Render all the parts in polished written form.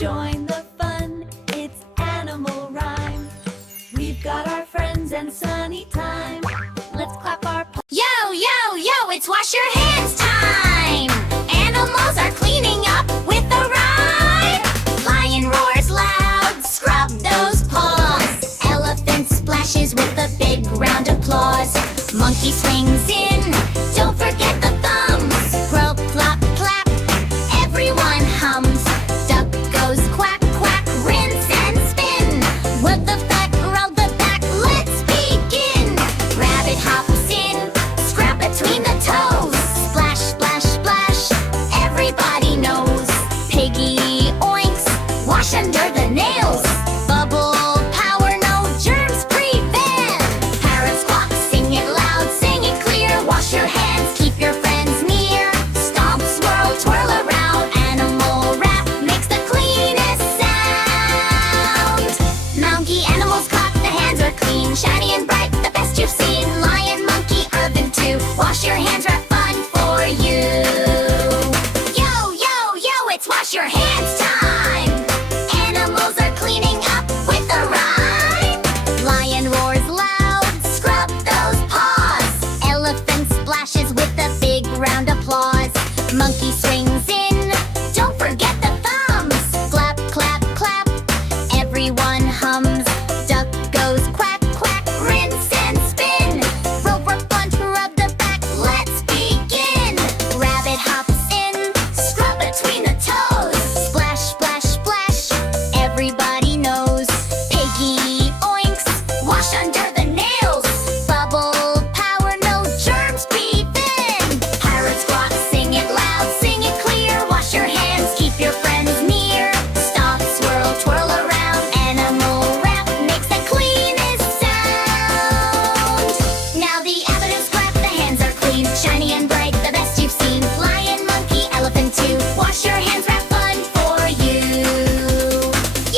Join the fun, it's animal rhyme. We've got our friends and sunny time. Let's clap our paws. Yo, yo, yo, it's wash your hands time! Animals are cleaning up with a rhyme. Lion roars loud, scrub those paws. Elephant splashes with a big round applause. Monkey swings in, don't forget the thumbs. Crow flop clap, everyone hums. Duck goes quack quack, rinse and spin. What the feck, roll the back, let's begin. Rabbit hops in, scrap between the toes. Splash, splash, splash, everybody knows. Piggy oinks, wash under the nails. Bubble power, no germs prevent. Parrot squawk, sing it loud, sing it clear. Wash your hands, keep your friends near. Stomp, swirl, twirl around. Animal rap makes the cleanest sound. Monkey animals caught, the hands are clean. Shiny and bright, the best you've seen. Lion, monkey, elephant too. Wash your hands, rap fun for you. Yo, yo, yo, it's wash your hands time. Animals are cleaning up with a rhyme. Lion roars loud, scrub those paws. Elephant splashes with a big round applause. Monkey swings in, don't forget the thumbs. Clap, clap, clap, everyone hums. Duck goes quack, quack, rinse and spin. Rope, rope, bunch, rub the back, let's begin. Rabbit hops in, scrub between the toes. Splash, splash, splash, everybody knows. Piggy oinks, wash under the nails. Bubble power, no germs prevent. Parrot squawk, sing it loud, sing it clear. Wash your hands, keep your friends near. Stomp, swirl, twirl around. Animal rap makes the cleanest sound. Now the evidence clap, the hands are clean. Shiny and bright, the best you've seen. Lion, monkey, elephant too. Wash your hands, rap fun for you.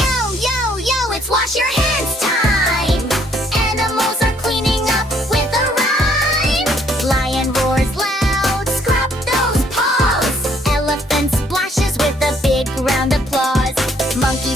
Yo, yo, yo, it's wash your hands time. Animals are cleaning up with a rhyme. Lion roars loud, scrub those paws. Elephant splashes with a big round applause. Monkey